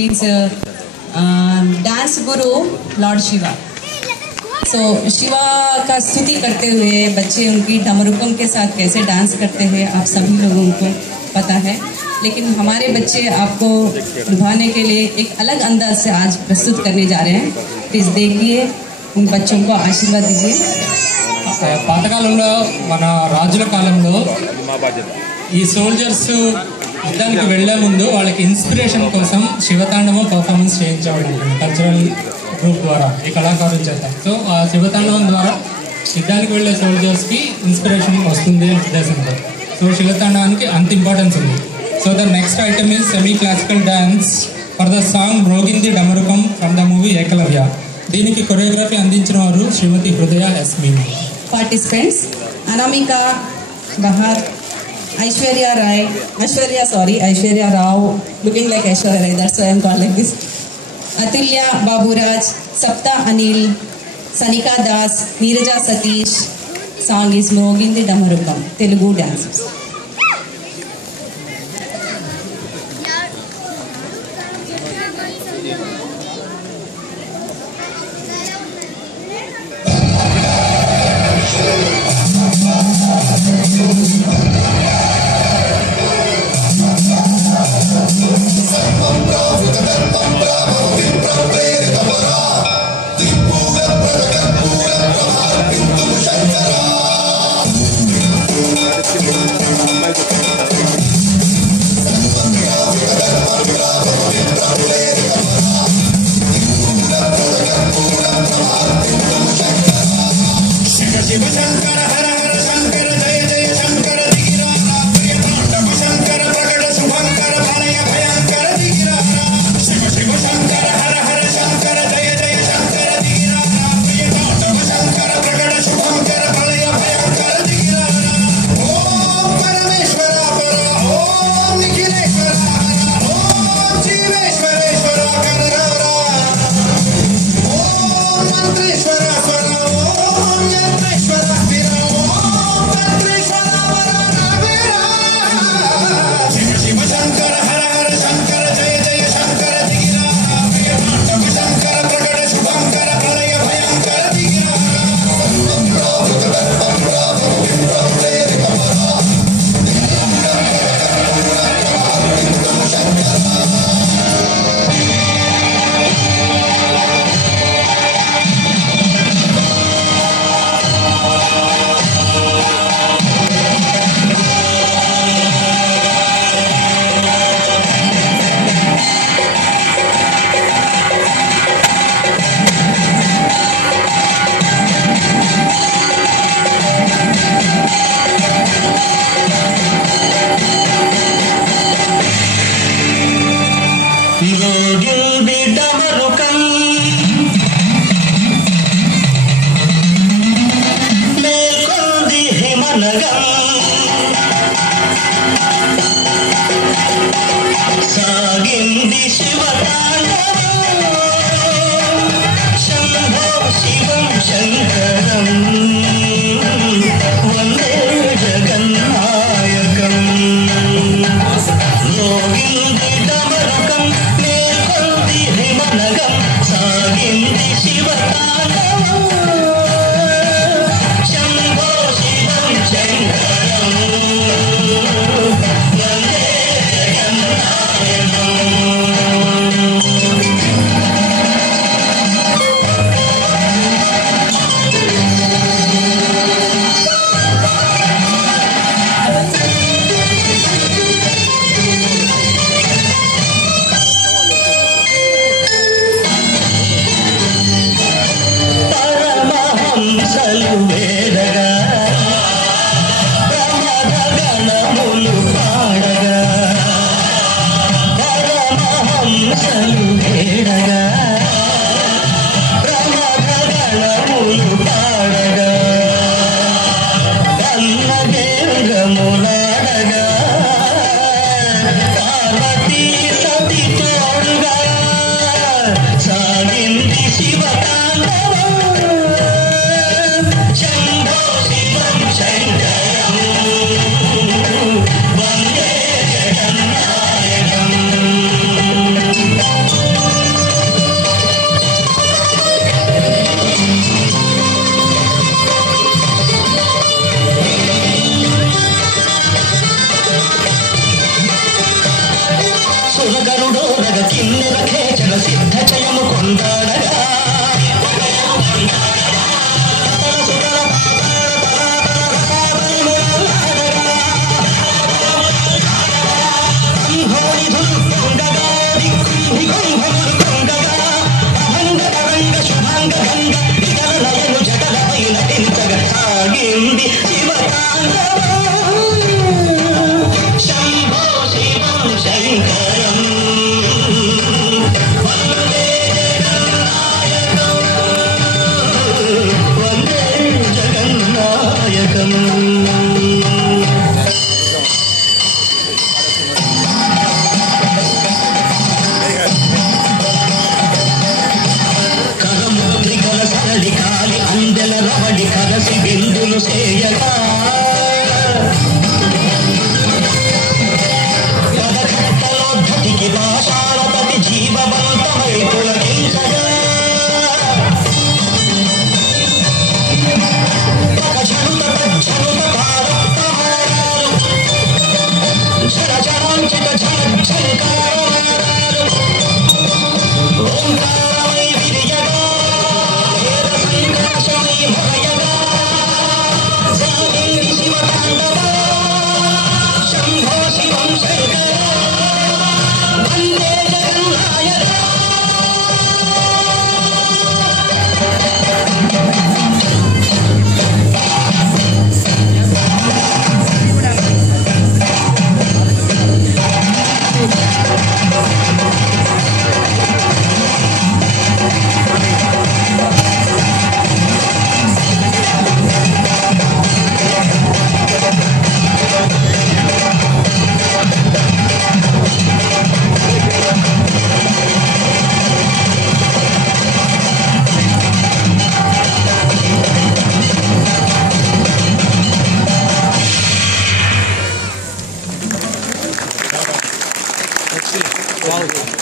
means dance गुरु Lord Shiva. सो शिवा का स्तुति करते हुए बच्चे उनकी डमरुकम के साथ कैसे डांस करते हैं आप सभी लोगों को पता है, लेकिन हमारे बच्चे आपको लुभाने के लिए एक अलग अंदाज से आज प्रस्तुत करने जा रहे हैं। प्लीज देखिए, उन बच्चों को आशीर्वाद दीजिए। పాతకాలంలో మన రాజుల కాలంలో ఈ సోల్జర్స్ యుద్ధానికి వెళ్లే ముందు వాళ్ళకి ఇన్స్పిరేషన్ కోసం శివతాండవం పర్ఫార్మెన్స్ చేయించేవాడు కల్చరల్ గ్రూప్ ద్వారా, ఈ కళాకారుల చేత. సో ఆ శివతాండవం ద్వారా యుద్ధానికి వెళ్ళే సోల్జర్స్కి ఇన్స్పిరేషన్ వస్తుంది అనే ఉద్దేశంతో సో శివతాండవానికి అంత ఇంపార్టెన్స్ ఉంది. So the next item is semi classical dance for the song మ్రోగింది Damarukam from the movie Eklavya. దీనికి కొరియోగ్రఫీ అందించిన వారు శ్రీమతి హృదయ ఎస్మి. Participants Anamika Bahar, Aishwarya Rao, looking like Aishwarya Rai, that's why I'm called like this. Atulya Baburaj, Sapta Anil, Sanika Das, Neeraja Satish. Song is Mogindi Damarukam, Telugu dancers. కిన్నెల ఖేచల సిద్ధ జయము కొందాడగా Wow.